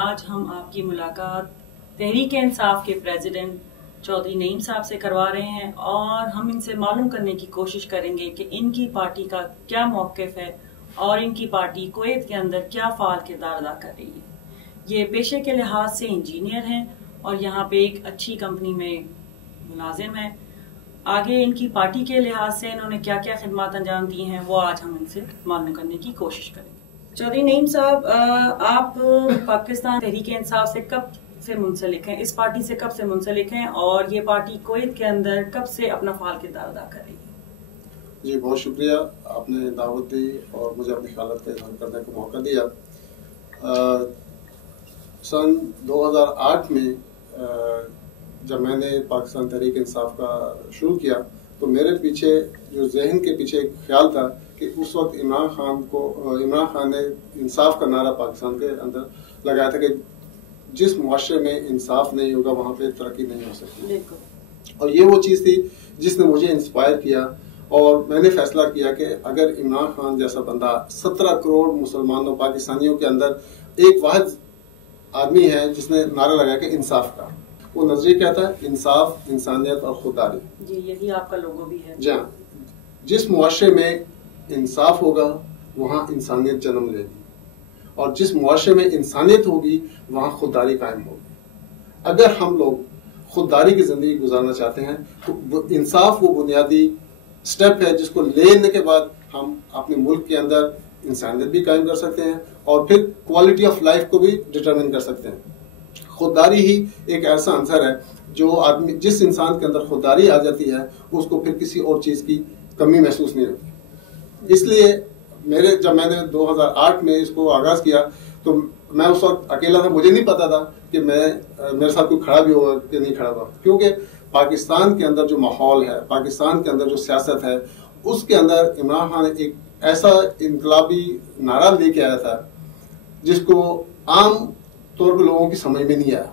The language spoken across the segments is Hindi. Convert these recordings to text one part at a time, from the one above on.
आज हम आपकी मुलाकात तहरीक-ए-इंसाफ के प्रेसिडेंट चौधरी नईम साहब से करवा रहे हैं और हम इनसे मालूम करने की कोशिश करेंगे कि इनकी पार्टी का क्या मौक़िफ़ है और इनकी पार्टी कुवैत के अंदर क्या फ़ाल किरदार अदा कर रही है। ये पेशे के लिहाज से इंजीनियर हैं और यहाँ पे एक अच्छी कंपनी में मुलाजिम हैं। आगे इनकी पार्टी के लिहाज से इन्होंने क्या क्या खिदमत अंजाम दी हैं वो आज हम इनसे मालूम करने की कोशिश करेंगे। चौधरी नईम साहब, आप पाकिस्तान तहरीक-ए-इंसाफ से कब से मुंसलिक हैं, इस पार्टी से कब से मुंसलिक हैं और ये पार्टी कुवैत के अंदर कब से अपना फ़ाल किरदार अदा कर रही है? जी, बहुत शुक्रिया, आपने दावत दी और मुझे अपनी हालत का इज़हार करने का मौका दिया। सन 2008 में जब मैंने पाकिस्तान तहरीक-ए-इंसाफ का शुरू किया तो मेरे पीछे जो जहन के पीछे एक ख्याल था कि उस वक्त इमरान खान ने इंसाफ का नारा पाकिस्तान के अंदर लगाया था कि जिस मुआशरे में इंसाफ नहीं होगा वहाँ पे तरक्की नहीं हो सकती। और ये वो चीज़ थी जिसने मुझे इंस्पायर किया और मैंने फैसला किया कि अगर इमरान खान जैसा बंदा 17 करोड़ मुसलमानों पाकिस्तानियों के अंदर एक वाहिद आदमी है जिसने नारा लगाया कि इंसाफ का, वो नजरिया क्या था? इंसाफ, इंसानियत और खुददारी। जी, यही आपका लोगो भी है। जी, जिस मुआशरे में इंसाफ होगा वहाँ इंसानियत जन्म लेगी और जिस मुआशरे में इंसानियत होगी वहाँ खुददारी कायम होगी। अगर हम लोग खुददारी की जिंदगी गुजारना चाहते हैं तो इंसाफ वो बुनियादी स्टेप है जिसको लेने के बाद हम अपने मुल्क के अंदर इंसानियत भी कायम कर सकते हैं और फिर क्वालिटी ऑफ लाइफ को भी डिटरमिन कर सकते हैं। खुददारी ही एक ऐसा आंसर है जो आदमी, जिस इंसान के अंदर खुददारी आ जाती है उसको फिर किसी और चीज की कमी महसूस नहीं होती। इसलिए जब मैंने 2008 में इसको आगाज किया तो मैं उस वक्त अकेला था, मुझे नहीं पता था कि मेरे साथ कोई खड़ा भी होगा कि नहीं खड़ा होगा, क्योंकि पाकिस्तान के अंदर जो माहौल है, पाकिस्तान के अंदर जो सियासत है, उसके अंदर इमरान खान एक ऐसा इनकलाबी नारा लेके आया था जिसको आम तौर पर लोगों की समझ में नहीं आया,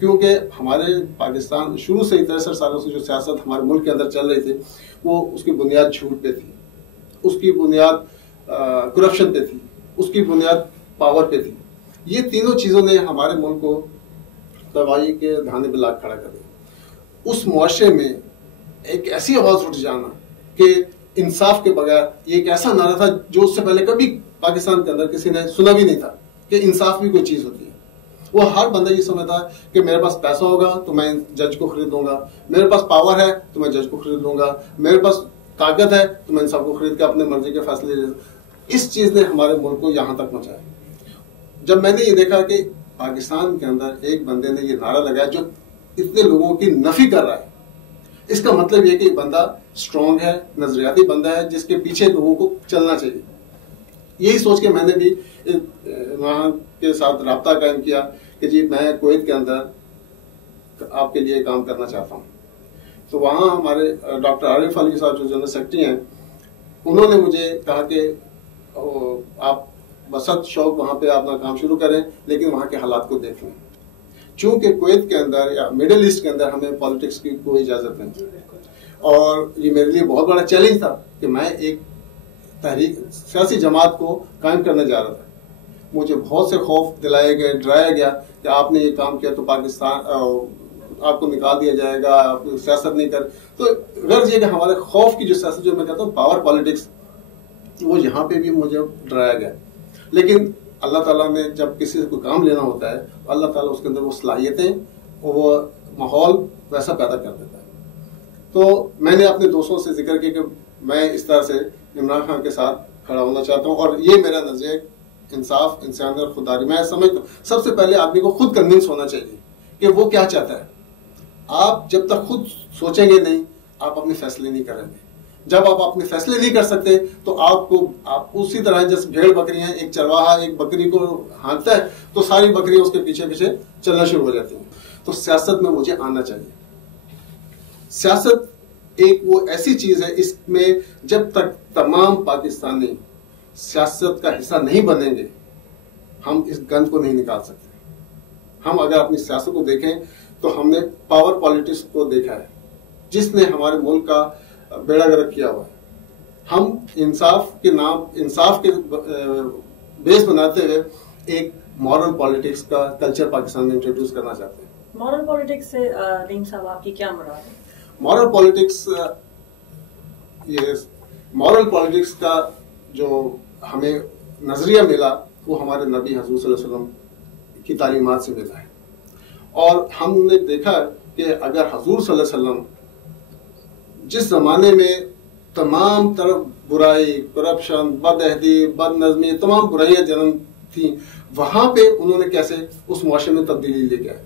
क्योंकि हमारे पाकिस्तान शुरू से ही 63 सालों से जो सियासत हमारे मुल्क के अंदर चल रही थी वो उसकी बुनियाद झूठ पे थी, उसकी बुनियाद करप्शन पे थी, उसकी बुनियाद पावर पे थी। ये तीनों चीजों ने हमारे मुल्क को तबाही के धाने पे लाके खड़ा कर दिया। उस मुआशरे में एक ऐसी आवाज उठ जाना कि इंसाफ के बगैर, ये एक ऐसा नारा था जो उससे पहले कभी पाकिस्तान के अंदर किसी ने सुना भी नहीं था कि इंसाफ भी कोई चीज होती है। वो हर बंदा ये समझता है कि मेरे पास पैसा होगा तो मैं जज को खरीद लूंगा, मेरे पास पावर है तो मैं जज को खरीद लूंगा, मेरे पास ताकत है तो मैं इन सबको खरीद के अपने मर्जी के फैसले ले। इस चीज ने हमारे मुल्क को यहां तक पहुंचाया। जब मैंने ये देखा कि पाकिस्तान के अंदर एक बंदे ने ये नारा लगाया जो इतने लोगों की नफी कर रहा है, इसका मतलब ये कि बंदा स्ट्रांग है, नजरियाती बंदा है जिसके पीछे लोगों को चलना चाहिए। यही सोच के मैंने भी वहां के साथ राब्ता कायम किया कि जी मैं कुवैत के अंदर आपके लिए काम करना चाहता हूँ। तो वहाँ हमारे डॉक्टर आरिफ अली साहब जो जनरल सेक्रेटरी हैं, उन्होंने मुझे कहा कि आप बसत शौक वहाँ पे अपना काम शुरू करें, लेकिन वहाँ के हालात को देख लें। चूंकि कुवैत के अंदर या मिडिल ईस्ट के अंदर हमें पॉलिटिक्स की कोई इजाजत नहीं, और ये मेरे लिए बहुत बड़ा चैलेंज था कि मैं एक सियासी जमात को कायम करने जा रहा था। मुझे बहुत से खौफ दिलाए गए, डराया गया कि आपने ये काम किया तो पाकिस्तान आपको निकाल दिया जाएगा, आप सियासत नहीं कर। तो गर्ज ये कि हमारे खौफ की जो सियासत, जो मैं कहता हूँ पावर पॉलिटिक्स, वो यहाँ पे भी मुझे डराया गया। लेकिन अल्लाह ताला ने जब किसी से कोई काम लेना होता है तो अल्लाह ताला उसके अंदर वो सलाहियतें और वो माहौल वैसा पैदा कर देता है। तो मैंने अपने दोस्तों से जिक्र किया कि मैं इस तरह से इमरान खान के साथ खड़ा होना चाहता हूँ और ये मेरा नजरिया इंसाफ, इंसानियत और खुददारी। मैं समझता हूँ सबसे पहले आदमी को खुद कन्विंस होना चाहिए कि वो क्या चाहता है। आप जब तक खुद सोचेंगे नहीं, आप अपने फैसले नहीं करेंगे। जब आप अपने फैसले नहीं कर सकते तो आप उसी तरह जैसे भेड़ बकरियां, एक चरवाहा एक बकरी को हाँकता है तो सारी बकरियां उसके पीछे पीछे चलना शुरू हो जाती हैं। तो सियासत में मुझे आना चाहिए। सियासत एक वो ऐसी चीज है, इसमें जब तक तमाम पाकिस्तानी सियासत का हिस्सा नहीं बनेंगे हम इस गंद को नहीं निकाल सकते। हम अगर अपनी सियासत को देखें तो हमने पावर पॉलिटिक्स को देखा है जिसने हमारे मुल्क का बेड़ा गर्क किया हुआ है। हम इंसाफ के नाम, इंसाफ के बेस बनाते हुए एक मॉरल पॉलिटिक्स का कल्चर पाकिस्तान में इंट्रोड्यूस करना चाहते हैं। मॉरल पॉलिटिक्स से नईम साहब आपकी क्या मुराद है? मॉरल पॉलिटिक्स, ये मॉरल पॉलिटिक्स का जो हमें नजरिया मिला वो हमारे नबी हजूर सल्लल्लाहु अलैहि वसल्लम की तालीमात से मिला है। और हमने देखा कि अगर हजूर सल्लल्लाहु अलैहि वसल्लम जिस जमाने में तमाम तरफ बुराई, करप्शन, बदअहदी, बदनज़मी, तमाम बुराइयां जन्म थी, वहां पे उन्होंने कैसे उस मुआशरे में तब्दीली लेके आए।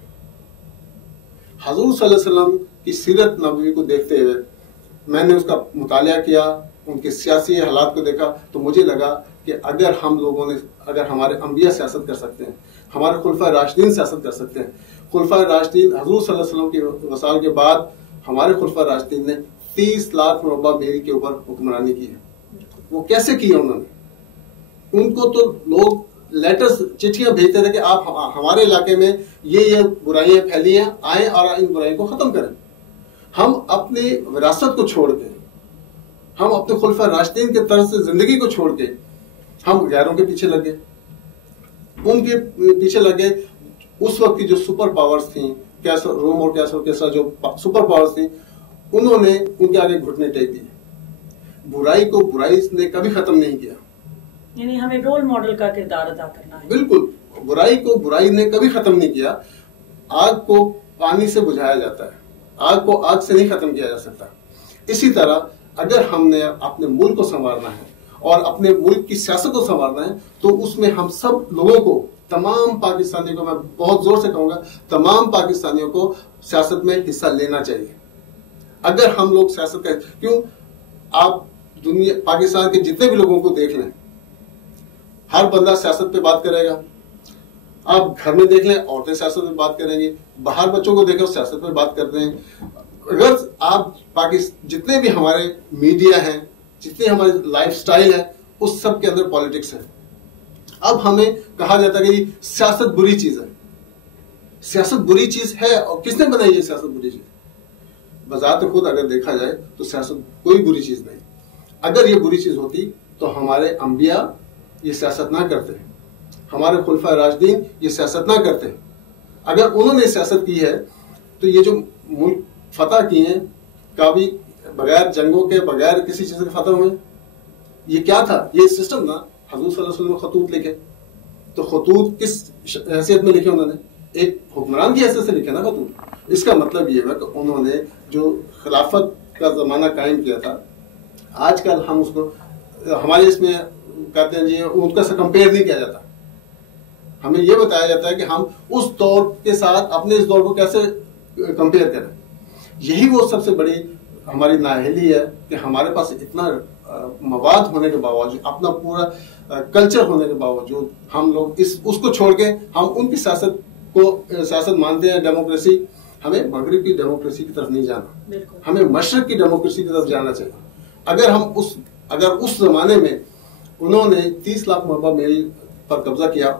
हजूर सल्लल्लाहु अलैहि वसल्लम की सीरत नबवी को देखते हुए मैंने उसका मुतालिया किया, उनके सियासी हालात को देखा, तो मुझे लगा कि अगर हम लोगों ने, अगर हमारे अंबिया सियासत कर सकते हैं, हमारे खुलफा राशिदीन सियासत कर सकते हैं। खुलफा राशिदीन हजूर सल्लल्लाहु अलैहि वसल्लम के वसाल के बाद हमारे खुलफा राशिदीन ने 30 लाख मुरब्बा मील के ऊपर हुक्मरानी की है। वो कैसे की उन्होंने? उनको तो लोग लेटर्स, चिट्ठियां भेजते थे कि आप हमारे इलाके में ये बुराइयां फैली हैं, आए और इन बुराइयों को खत्म करें। हम अपनी विरासत को छोड़ के, हम अपने खुलफा राशिदीन के तरफ से जिंदगी को छोड़ के हम गैरों के पीछे लगे, उनके पीछे लगे। उस वक्त की जो सुपर पावर्स थी, कैसर, रोम और कैसर जो सुपर पावर्स थी, उन्होंने उनके आगे घुटने टेक दिए। बुराई को बुराई ने कभी खत्म नहीं किया। यानी हमें रोल मॉडल का किरदार अदा करना है। बिल्कुल, बुराई को बुराई ने कभी खत्म नहीं किया। आग को पानी से बुझाया जाता है, आग को आग से नहीं खत्म किया जा सकता। इसी तरह अगर हमने अपने मुल्क को संवारना है और अपने मुल्क की सियासत को संवारना है, तो उसमें हम सब लोगों को, तमाम पाकिस्तानियों को, मैं बहुत जोर से कहूंगा, तमाम पाकिस्तानियों को सियासत में हिस्सा लेना चाहिए। अगर हम लोग सियासत करें, क्यों, आप दुनिया पाकिस्तान के जितने भी लोगों को देख लें, हर बंदा सियासत पे बात करेगा। आप घर में देख लें, औरतें सियासत पे बात करेंगी, बाहर बच्चों को देखो सियासत पे बात करते हैं। अगर आप पाकिस्तान, जितने भी हमारे मीडिया हैं, जितने हमारे लाइफस्टाइल है, उस सब के अंदर पॉलिटिक्स है। अब हमें कहा जाता है कि सियासत बुरी चीज है। सियासत बुरी चीज है, और किसने बनाई है सियासत बुरी चीज? बजाते खुद अगर देखा जाए तो सियासत कोई बुरी चीज नहीं। अगर ये बुरी चीज होती तो हमारे अंबिया ये सियासत ना करते, हमारे खुलफा राशिदीन ये सियासत ना करते। अगर उन्होंने सियासत की है तो ये जो मुल्क फतह किए हैं, कभी बगैर जंगों के, बगैर किसी चीज के फतह हुए, ये क्या था? ये सिस्टम ना। हजूर सल्लल्लाहु अलैहि वसल्लम खतूत लिखे, तो खतूत किस हैसियत में लिखे? उन्होंने एक हुक्मरान की हैसियत से लिखे ना खतूत। इसका मतलब ये है कि उन्होंने जो खिलाफत का जमाना कायम किया था, आजकल हम उसको, हमारे इसमें कहते हैं जी, उनका से कंपेयर नहीं किया जाता। हमें यह बताया जाता है कि हम उस दौर के साथ अपने इस दौर को कैसे कंपेयर करें। यही वो सबसे बड़ी हमारी नाअहली है कि हमारे पास इतना मवाद होने के बावजूद, अपना पूरा कल्चर होने के बावजूद, हम लोग उसको छोड़ के हम उनकी सियासत को सियासत मानते हैं, डेमोक्रेसी। हमें मगरिब की डेमोक्रेसी की तरफ नहीं जाना, हमें मशरक की डेमोक्रेसी की तरफ जाना चाहिए। अगर उस जमाने में उन्होंने 30 लाख मुरब्बा मील पर कब्जा किया,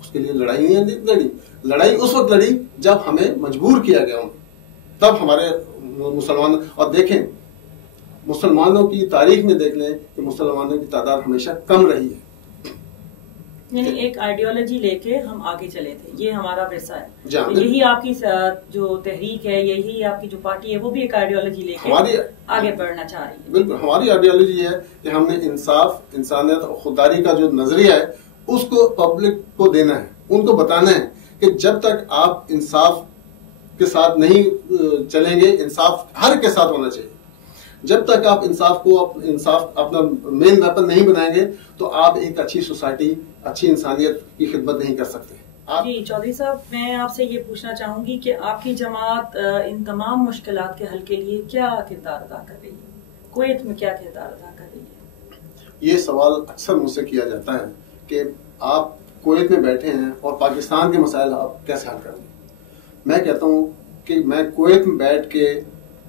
उसके लिए लड़ाई नहीं लड़ी। लड़ाई उस वक्त लड़ी जब हमें मजबूर किया गया, तब हमारे मुसलमान। और देखें, मुसलमानों की तारीख में देख लें कि मुसलमानों की तादाद हमेशा कम रही है। यानी एक आइडियोलॉजी लेके हम आगे चले थे, ये हमारा विरसा है। तो यही आपकी जो तहरीक है, यही आपकी जो पार्टी है, वो भी एक आइडियोलॉजी लेके आगे बढ़ना चाह रही है। बिल्कुल, हमारी आइडियोलॉजी है कि हमने इंसाफ, इंसानियत और खुददारी का जो नजरिया है उसको पब्लिक को देना है, उनको बताना है कि जब तक आप इंसाफ के साथ नहीं चलेंगे, इंसाफ हर के साथ होना चाहिए। जब तक आप इंसाफ अपना मेन वेपन नहीं बनाएंगे तो आप एक अच्छी सोसाइटी, अच्छी इंसानियत की खिदमत नहीं कर सकते। जी चौधरी साहब, मैं आपसे ये पूछना चाहूंगी कि आपकी जमात इन तमाम मुश्किलात के हल के लिए क्या किरदार अदा कर रही है? कुवैत में क्या किरदार अदा कर रही है? ये सवाल अक्सर मुझसे किया जाता है कि आप कुवैत में बैठे हैं और पाकिस्तान के मसाइल आप कैसे हल करेंगे। मैं कहता हूँ कि मैं कुवैत में बैठ के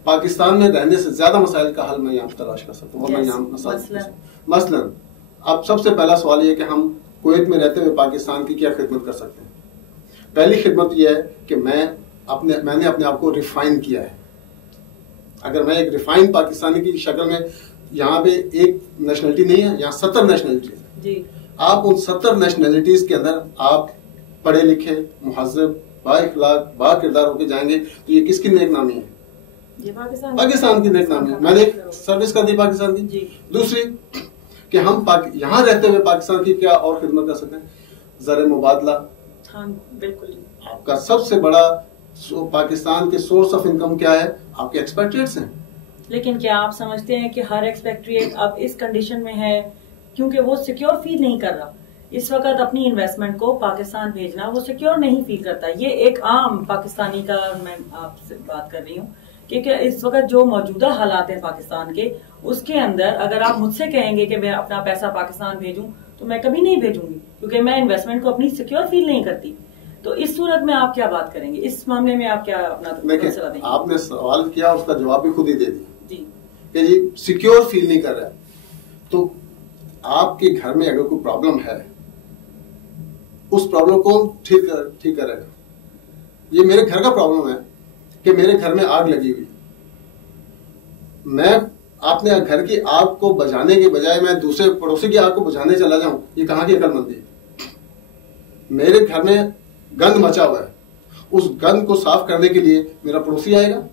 पाकिस्तान में रहने से ज्यादा मसाइल का हल मैं यहाँ तलाश कर सकता हूँ। और मैं यहाँ मसलन अब सबसे पहला सवाल ये कि हम कुवैत में रहते हुए पाकिस्तान की क्या खिदमत कर सकते हैं। पहली खिदमत यह है कि मैंने अपने आप को रिफाइन किया है। अगर मैं एक रिफाइन पाकिस्तानी की शक्ल में, यहाँ पे एक नेशनलिटी नहीं है, यहाँ 70 नेशनलिटीज है। आप उन 70 नेशनलिटीज के अंदर आप पढ़े लिखे, मुहज़्ज़ब, बाइखलाक, बाकिरदार होके जाएंगे तो ये किसकी नेक नामी है? ये पाकिस्तान की नेक नामी है। मैंने एक सर्विस कर दी पाकिस्तान की। दूसरी कि हम यहाँ रहते हुए पाकिस्तान की क्या और खिदमत कर सकते हैं? ज़र मुबादला, हाँ बिल्कुल। आपका सबसे बड़ा पाकिस्तान के सोर्स ऑफ इनकम क्या है? आपके एक्सपेट्रिएट्स हैं। लेकिन क्या आप समझते हैं कि हर एक्सपेट्रिएट अब इस कंडीशन में है क्योंकि वो सिक्योर फील नहीं कर रहा? इस वक्त अपनी इन्वेस्टमेंट को पाकिस्तान भेजना वो सिक्योर नहीं फील करता। ये एक आम पाकिस्तानी का मैं आपसे बात कर रही हूँ क्योंकि इस वक्त जो मौजूदा हालात हैं पाकिस्तान के, उसके अंदर अगर आप मुझसे कहेंगे कि मैं अपना पैसा पाकिस्तान भेजूं तो मैं कभी नहीं भेजूंगी क्योंकि मैं इन्वेस्टमेंट को अपनी सिक्योर फील नहीं करती। तो इस सूरत में आप क्या बात करेंगे? इस मामले में आप क्या अपना फैसला देंगे? आपने सवाल किया, उसका जवाब भी खुद ही दे दिया जी कि जी सिक्योर फील नहीं कर रहा है। तो आपके घर में अगर कोई प्रॉब्लम है, उस प्रॉब्लम को ठीक करेगा। ये मेरे घर का प्रॉब्लम है कि मेरे घर में आग लगी हुई, मैं अपने घर की आग को बुझाने के बजाय मैं दूसरे पड़ोसी की आग को बुझाने चला जाऊं, ये कहां की अकलमंदी है? मेरे घर में गंद मचा हुआ है, उस गंद को साफ करने के लिए मेरा पड़ोसी आएगा।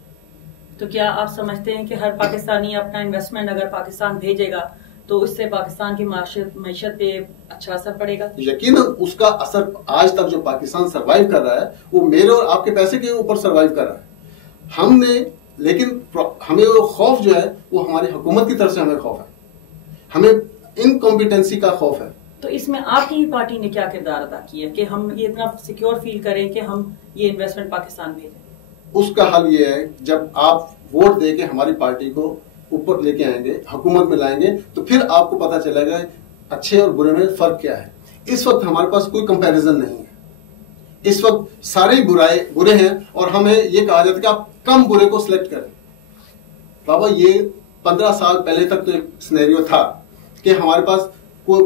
तो क्या आप समझते हैं कि हर पाकिस्तानी अपना इन्वेस्टमेंट अगर पाकिस्तान भेजेगा तो उससे पाकिस्तान की मैशत पे अच्छा असर पड़ेगा? यकीनन उसका असर आज तक जो पाकिस्तान सरवाइव कर रहा है वो मेरे और आपके पैसे के ऊपर सरवाइव कर रहा है। लेकिन हमें वो खौफ जो है वो हमारी हुकूमत की तरफ से हमें खौफ है, हमें इनकॉम्पिटेंसी का खौफ है। तो इसमें आपकी पार्टी ने क्या किरदार अदा किया कि हम ये इतना सिक्योर फील करें कि हम ये इन्वेस्टमेंट पाकिस्तान भेजें? उसका हल ये है, जब आप वोट दे के हमारी पार्टी को ऊपर लेके आएंगे, हुकूमत में लाएंगे, तो फिर आपको पता चलेगा अच्छे और बुरे में फर्क क्या है। इस वक्त हमारे पास कोई कंपैरिजन नहीं है। इस वक्त सारे ही बुरे हैं और हमें ये कहा जाता है कि आप कम बुरे को सिलेक्ट करें। बाबा, ये 15 साल पहले तक तो एक सिनेरियो था कि हमारे पास कोई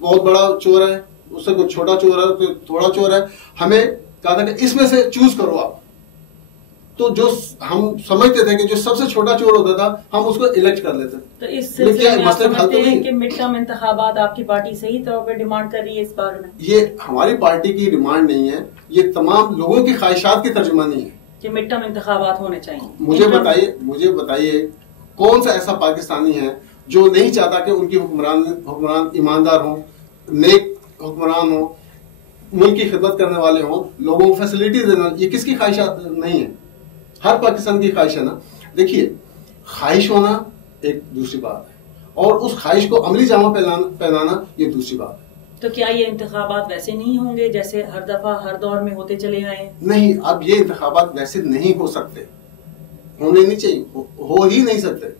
बहुत बड़ा चोर है, उससे कोई छोटा चोर है, कोई थोड़ा चोर है, हमें कहा था कि इसमें से चूज करो आप। तो जो हम समझते थे कि जो सबसे छोटा चोर होता था हम उसको इलेक्ट कर लेते। तो इस सिलसिले में आप समझते हैं कि मिड टर्म इंतखाबात आपकी पार्टी सही तौर पर डिमांड कर रही है इस बारे में? ये हमारी पार्टी की डिमांड नहीं है, ये तमाम लोगों की ख्वाहिशात की तर्जुमानी है कि मिड टर्म इंतखाबात होने चाहिए। मुझे बताइए कौन सा ऐसा पाकिस्तानी है जो नहीं चाहता कि उनकी हुक्मरान ईमानदार हो, नेक हुक्मरान हो, मुल्क की खिदमत करने वाले हों, लोगों को फैसिलिटी देना। ये किसकी ख्वाहिशात नहीं है? हर पाकिस्तान की ख्वाहिश है ना। देखिए, ख्वाहिश होना एक दूसरी बात है और उस ख्वाहिश को अमली जामा पहनाना ये दूसरी बात है। तो क्या ये इंतखाबात वैसे नहीं होंगे जैसे हर दफा हर दौर में होते चले आए हैं? नहीं, अब ये इंतखाबात वैसे नहीं हो सकते, होने नहीं चाहिए, हो ही नहीं सकते।